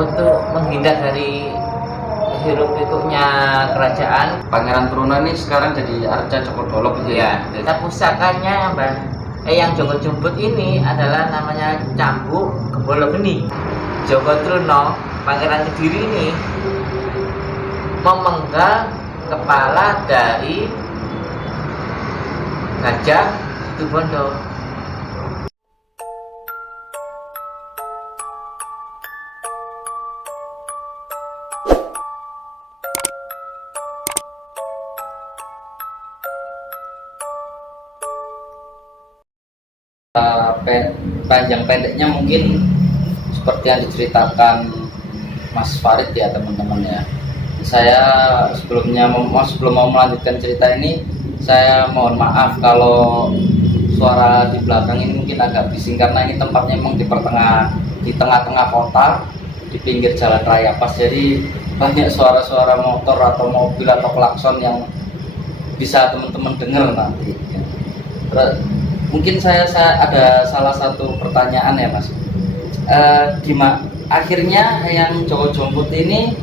untuk menghindar dari hiruk pikuknya kerajaan. Pangeran Truna ini sekarang jadi Arca Cokodolo gitu ya. Kita pusakanya yang Joko Jumput ini adalah namanya Cambuk Gembolo Geni. Joko Truno, Pangeran Kediri ini memenggal kepala dari Gajah Situbondo. Panjang pendeknya mungkin seperti yang diceritakan Mas Farid ya teman-teman ya. Saya sebelum mau melanjutkan cerita ini, saya mohon maaf kalau suara di belakang ini mungkin agak bising karena ini tempatnya memang di tengah-tengah kota, di pinggir jalan raya pas, jadi banyak suara-suara motor atau mobil atau klakson yang bisa teman-teman dengar nanti. Mungkin saya ada salah satu pertanyaan ya Mas. Akhirnya yang Joko Jumput ini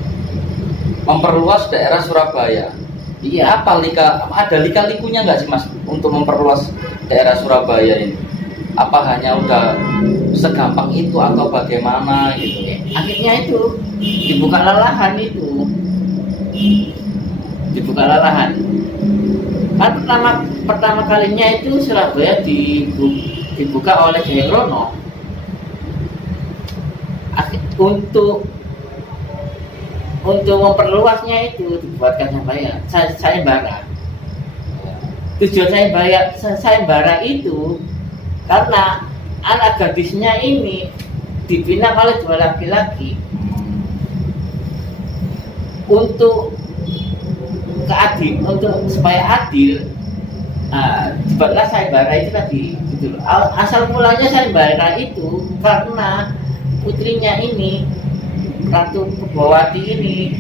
memperluas daerah Surabaya. Iya. Ada lika-likunya nggak sih Mas untuk memperluas daerah Surabaya ini? Apa hanya udah segampang itu atau bagaimana gitu? Akhirnya itu dibuka lelahan kan pertama kalinya itu Surabaya dibuka oleh Jayrono untuk memperluasnya itu dibuatkan sayembara. Tujuan sayembara itu karena anak gadisnya ini dipinang oleh dua laki-laki untuk supaya adil. Dibuatlah sayembara itu tadi gitu. Asal mulanya sayembara itu karena putrinya ini, Ratu Purwowati ini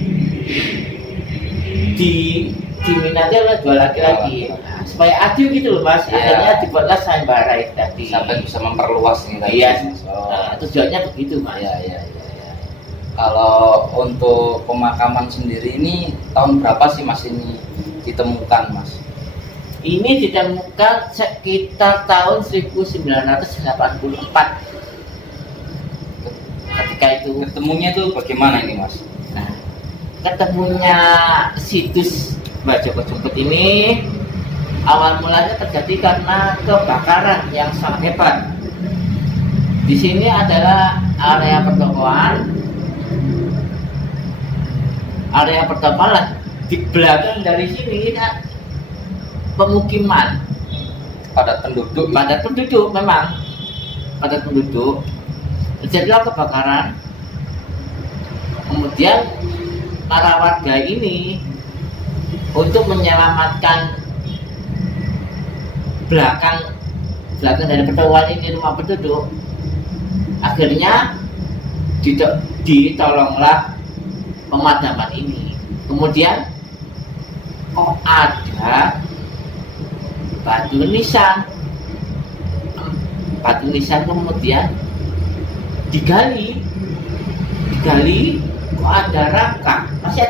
diminati oleh dua laki-laki. Supaya adil gitu loh Mas. Akhirnya dibuatlah sayembara itu tadi sampai bisa memperluas ini tadi. Iya. Tujuannya begitu Mas. Iya. Kalau untuk pemakaman sendiri ini tahun berapa sih Mas ini ditemukan Mas? Ini ditemukan sekitar tahun 1984. Ketika itu ketemunya itu bagaimana ini Mas? Nah, ketemunya situs Mbak Joko Jumput ini awal mulanya terjadi karena kebakaran yang sangat hebat. Di sini adalah area pertokoan di belakang dari sini pemukiman padat penduduk. Terjadilah kebakaran, kemudian para warga ini untuk menyelamatkan belakang dari pertokoan ini, rumah penduduk, akhirnya ditolonglah pemadaman ini. Kemudian ada batu nisan kemudian digali kok ada rangka, masih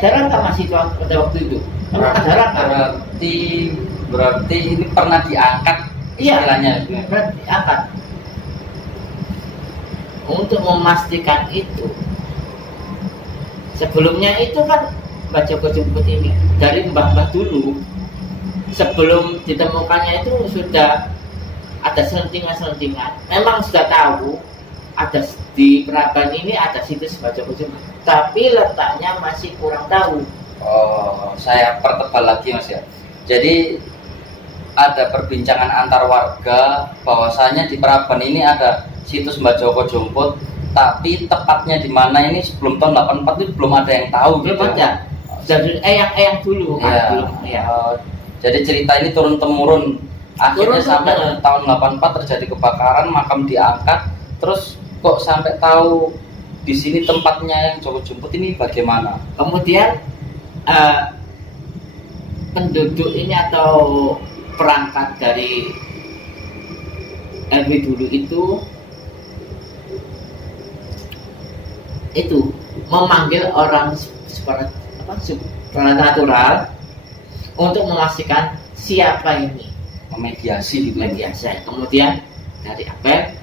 pada waktu itu ada rangka. Berarti ini pernah diangkat. Iya, pernah diangkat untuk memastikan itu. Sebelumnya itu kan Mbak Joko Jumput ini dari mbah-mbah dulu, sebelum ditemukannya itu sudah ada selentingan. Memang sudah tahu ada di Praban ini ada situs Mbak Joko Jumput, tapi letaknya masih kurang tahu. Oh, saya pertebal lagi Mas ya. Jadi ada perbincangan antar warga bahwasanya di Praban ini ada situs Mbak Joko Jumput, tapi tepatnya di mana ini sebelum tahun 84 itu belum ada yang tahu. Belum ada. Jadi eyang dulu. Ya. Jadi cerita ini turun temurun. Akhirnya sampai tahun 84 terjadi kebakaran, makam diangkat. Terus kok sampai tahu di sini tempatnya yang Joko Jumput ini bagaimana? Kemudian penduduk ini atau perangkat dari RW dulu itu itu memanggil orang supranatural untuk memastikan siapa ini Mediasi gitu. mediasi. Kemudian dari apel,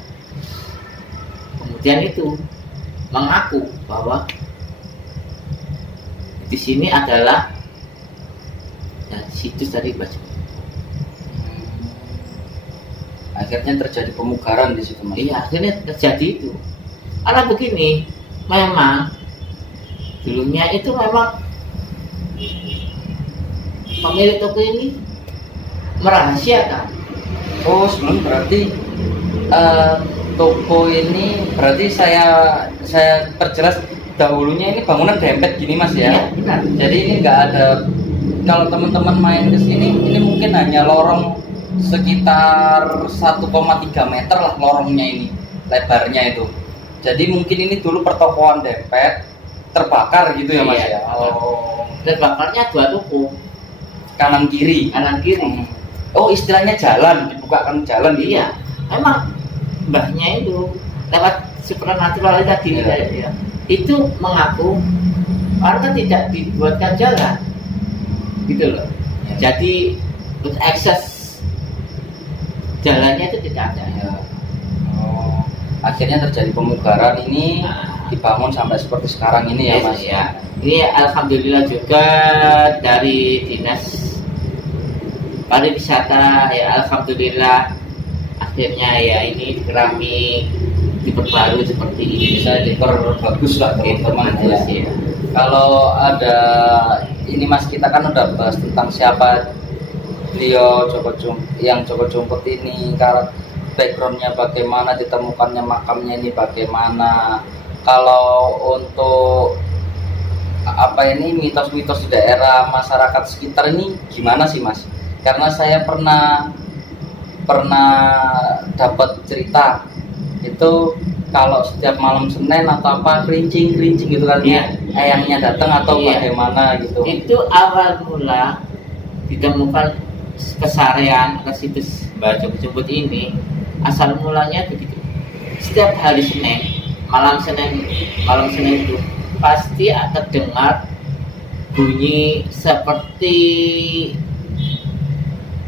kemudian itu mengaku bahwa di sini adalah situs dari baju. Akhirnya terjadi pemugaran di situ, Mas. Iya, akhirnya terjadi itu. Karena begini, memang dulunya itu memang pemilik toko ini merahasiakan. Oh, sebelum berarti toko ini berarti saya perjelas dahulunya ini bangunan dempet gini, Mas ya. Iya, benar. Jadi ini nggak ada, kalau teman-teman main ke sini ini mungkin hanya lorong sekitar 1,3 meter lah lorongnya ini, lebarnya itu. Jadi mungkin ini dulu pertokoan dempet terbakar gitu ya, Mas Iya. ya. Oh, Terbakarnya 2 toko, kanan kiri. kanan kiri. Oh, istilahnya jalan, dibukakan jalan gitu. Iya, memang mbahnya itu lewat supernatural tadi Iya. ya, itu mengaku karena tidak dibuatkan jalan, gitu loh. Iya. Jadi untuk akses jalannya itu tidak ada. Ya. Oh, akhirnya terjadi pemugaran ini Nah, dibangun sampai seperti sekarang ini ya, yes, Mas. ya. Ini alhamdulillah juga dari dinas pariwisata ya, alhamdulillah akhirnya ya ini keramik diperbarui seperti ini. Bisa diperbagus lah teman-teman ya. Bagus, ya. Kalau ada ini, Mas, kita kan udah bahas tentang siapa beliau yang Joko Jumput ini, backgroundnya bagaimana, ditemukannya makamnya ini bagaimana. Kalau untuk apa ini mitos-mitos di daerah masyarakat sekitar ini gimana sih, Mas? Karena saya pernah dapat cerita itu kalau setiap malam Senin atau apa kerincing gitu kan, Iya. ayangnya datang atau Iya. bagaimana gitu. Itu awal mula ditemukan kesarian atau situs Mbah Joko Jumput ini, asal mulanya begitu. Setiap hari Senin, malam Senin itu pasti akan dengar bunyi seperti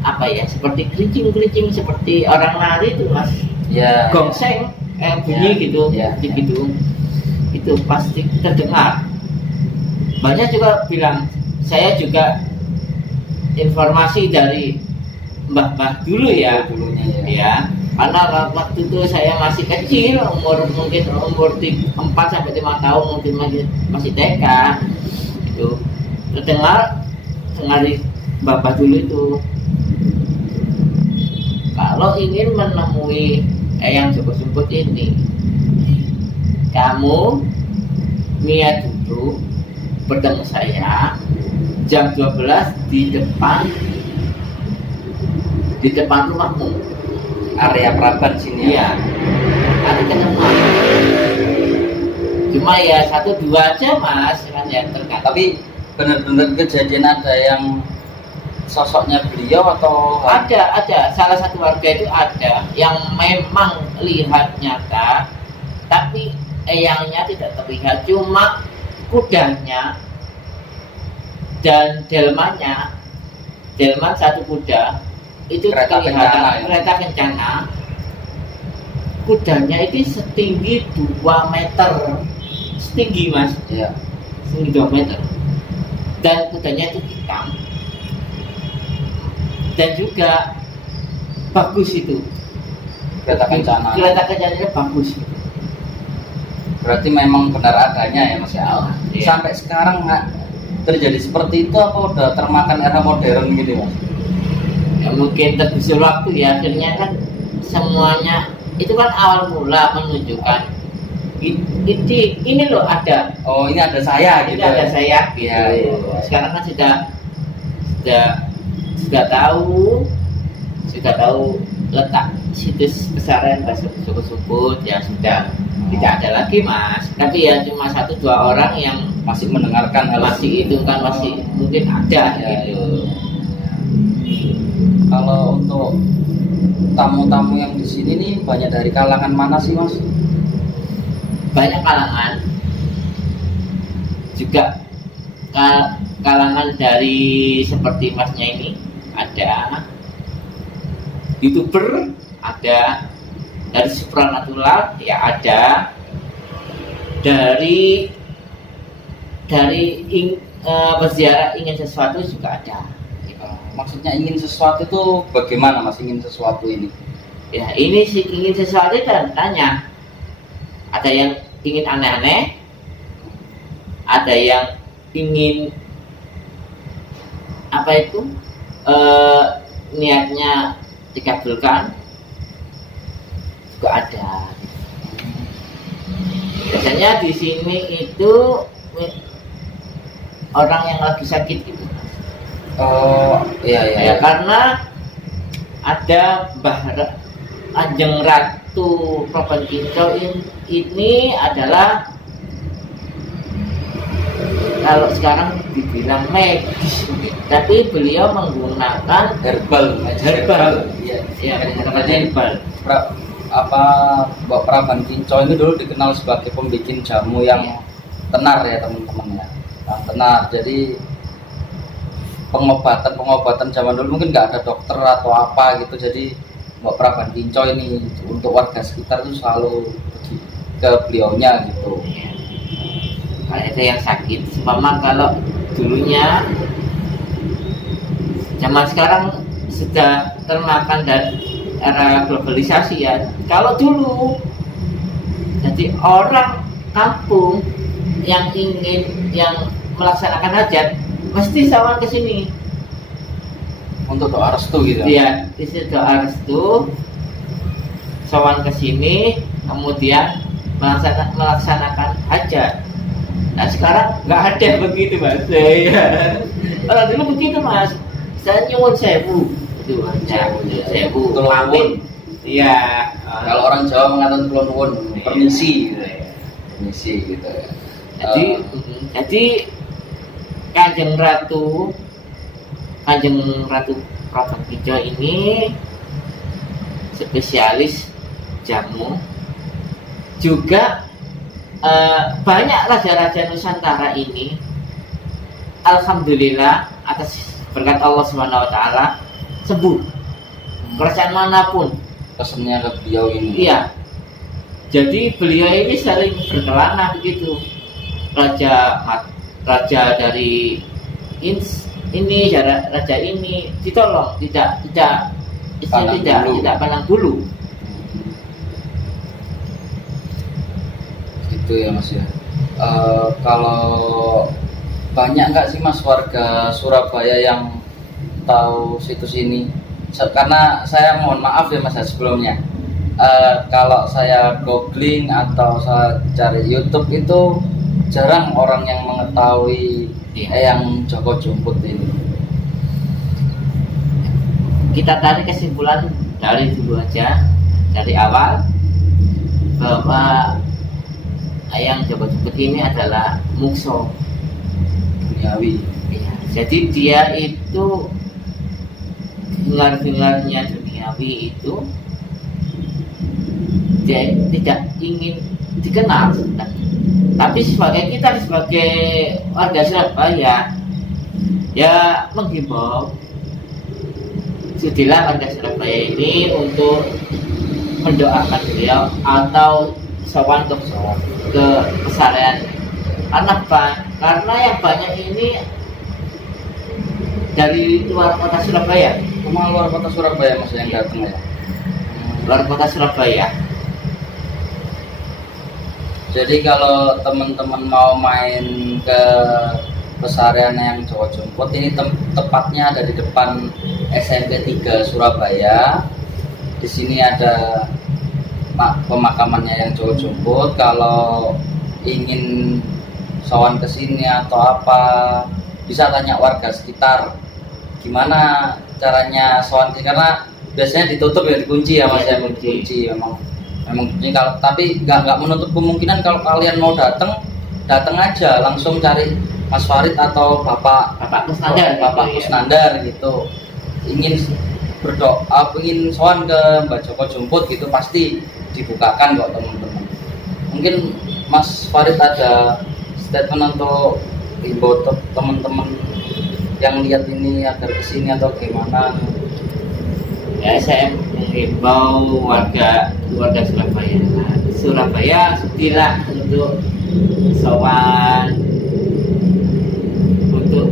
apa ya, seperti kerincing seperti orang lari itu, Mas. Ya. Gongseng bunyi Ya, gitu, ya, di ya. gitu. Itu pasti terdengar. Banyak juga bilang, saya juga informasi dari mbah-mbah dulu ya, Dulunya ya. ya. Karena waktu itu saya masih kecil, mungkin umur 4 sampai 5 tahun, mungkin masih TK. Itu terdengar dari mbah-mbah dulu itu, kalau ingin menemui Eyang Joko Jumput ini, kamu niat dulu bertemu saya jam 12 di depan rumahmu, Area Praban sini ya. iya, ada ketemu. Cuma ya 1-2 aja, Mas, kan yang terkait. Tapi benar-benar kejadian ada yang sosoknya beliau atau Ada salah satu warga itu ada yang memang lihat nyata, tapi eyangnya tidak terlihat, cuma kudanya dan delman satu kuda itu Kereta kelihatan, kencana, ya? kereta kencana. Kudanya itu setinggi 2 meter, setinggi, Mas, ya. setinggi 2 meter, dan kudanya itu hitam. Dan juga bagus itu, Kereta kencana. kereta kencananya bagus. Berarti memang benar adanya ya, Mas ya. Iya. Sampai sekarang nggak terjadi seperti itu apa udah termakan era modern gitu, Mas? Ya, mungkin tergusur waktu ya, akhirnya kan semuanya itu kan awal mula menunjukkan ini loh ada, Oh, ini ada saya ini gitu. ada saya gitu. Iya, iya. Sekarang kan sudah tahu letak situs kesarian Mbah Joko Jumput ya, sudah tidak ada lagi, Mas. Tapi ya cuma 1-2 orang yang Masih mendengarkan hal masih itu kan masih mungkin ada Ya, gitu. Kalau untuk tamu-tamu yang di sini nih banyak dari kalangan mana sih, Mas? Banyak kalangan, juga kalangan dari seperti masnya ini, ada YouTuber, ada dari supranatural, ya ada dari berziarah ingin sesuatu juga ada. Maksudnya ingin sesuatu itu bagaimana Mas, ingin sesuatu ini? Ya ini sih ingin sesuatu dan tanya, ada yang ingin aneh-aneh, ada yang ingin apa itu niatnya dikabulkan juga ada. Biasanya di sini itu orang yang lagi sakit gitu. Oh iya. Ya, karena ada Kanjeng Ratu Praban Kinco ini adalah kalau sekarang dibilang medis, tapi beliau menggunakan herbal. Iya, menggunakan herbal. Mbak Praban Kinco ini dulu dikenal sebagai pembikin jamu yang tenar ya teman-teman ya. Nah, tenar. Jadi pengobatan zaman dulu mungkin nggak ada dokter atau apa gitu. Jadi Mbak Praban Kinco ini untuk warga sekitar itu selalu pergi ke beliaunya gitu. Kalau itu yang sakit, seumpama kalau dulunya, zaman sekarang sudah termakan dari era globalisasi ya. Kalau dulu, jadi orang kampung yang melaksanakan hajat mesti sawan ke sini untuk doa restu gitu. Iya, isi doa restu, sawan ke sini, kemudian melaksanakan hajat. Nah sekarang nggak ada begitu Mas. Ya. Kalau dulu begitu Mas, saya nyuwun sewu, itu sewu, pamit. Iya. Kalau orang Jawa mengatakan kula nuwun, permisi gitu ya. Permisi gitu ya. Jadi Kanjeng Ratu Praban Kinco ini spesialis jamu, juga banyak raja-raja Nusantara ini alhamdulillah atas berkat Allah Subhanahu wa taala sembuh. Kerajaan manapun pesannya ke beliau ini. Iya. Jadi beliau ini sering berkelana begitu. Raja dari raja ini ditolong, tidak pandang bulu. Gitu ya Mas ya. Kalau banyak nggak sih Mas warga Surabaya yang tahu situs ini? Karena saya mohon maaf ya Mas sebelumnya, kalau saya googling atau saya cari YouTube itu jarang orang yang mengetahui yang Joko Jumput ini. Kita tarik kesimpulan dari dulu aja, dari awal, bahwa Eyang Joko Jumput ini adalah mukso duniawi. Ya, jadi dia itu dengar-dengarnya duniawi itu dia tidak ingin dikenal, tapi sebagai warga Surabaya ya menghimbau sudilah warga Surabaya ini untuk mendoakan beliau atau sowan ke pesarian. Karena yang banyak ini dari luar kota Surabaya. Cuma luar kota Surabaya Mas yang datang ya? Luar kota Surabaya. Jadi kalau teman-teman mau main ke pesarian yang Joko Jumput ini tepatnya ada di depan SMP 3 Surabaya. Di sini ada pemakamannya yang Joko Jumput. Kalau ingin sowan ke sini atau apa, bisa tanya warga sekitar gimana caranya sowan, karena biasanya ditutup ya, dikunci ya Mas ya, dikunci memang ini. Kalau tapi nggak menutup kemungkinan kalau kalian mau datang aja langsung cari Mas Farid atau Bapak Kusnandar gitu, ingin berdoa, ingin sowan ke Mbak Joko Jumput gitu, pasti dibukakan kok teman-teman. Mungkin Mas Farid ada statement untuk himbau teman-teman yang lihat ini agar kesini atau gimana? Ya, saya menghimbau warga Surabaya. Surabaya sudilah untuk sowan, untuk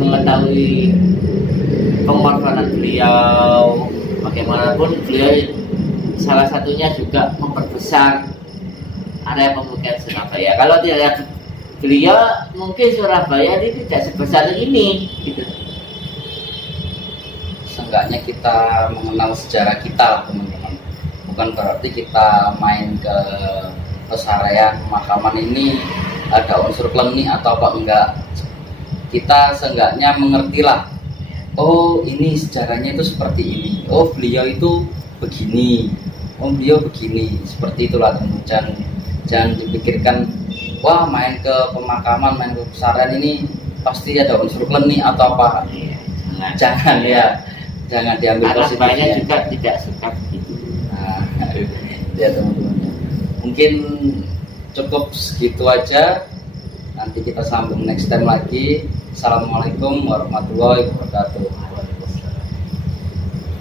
mengetahui pengorbanan beliau. Bagaimanapun beliau salah satunya juga memperbesar area pemukiman Surabaya. Kalau tidak ada beliau, mungkin Surabaya ini tidak sebesar ini, gitu. Seenggaknya kita mengenal sejarah kita lah teman-teman. Bukan berarti kita main ke pesarean pemakaman ini ada unsur klenik atau apa enggak. Kita seenggaknya mengertilah, oh ini sejarahnya itu seperti ini, oh beliau itu begini, oh beliau begini, seperti itulah teman-teman. Jangan dipikirkan, wah main ke pemakaman, main ke pesarean ini pasti ada unsur klenik atau apa. Jangan ya, jangan diambil Anak positifnya. banyak juga tidak suka begitu. Nah, ya teman-teman. Mungkin cukup segitu aja. Nanti kita sambung next time lagi. Assalamualaikum warahmatullahi wabarakatuh.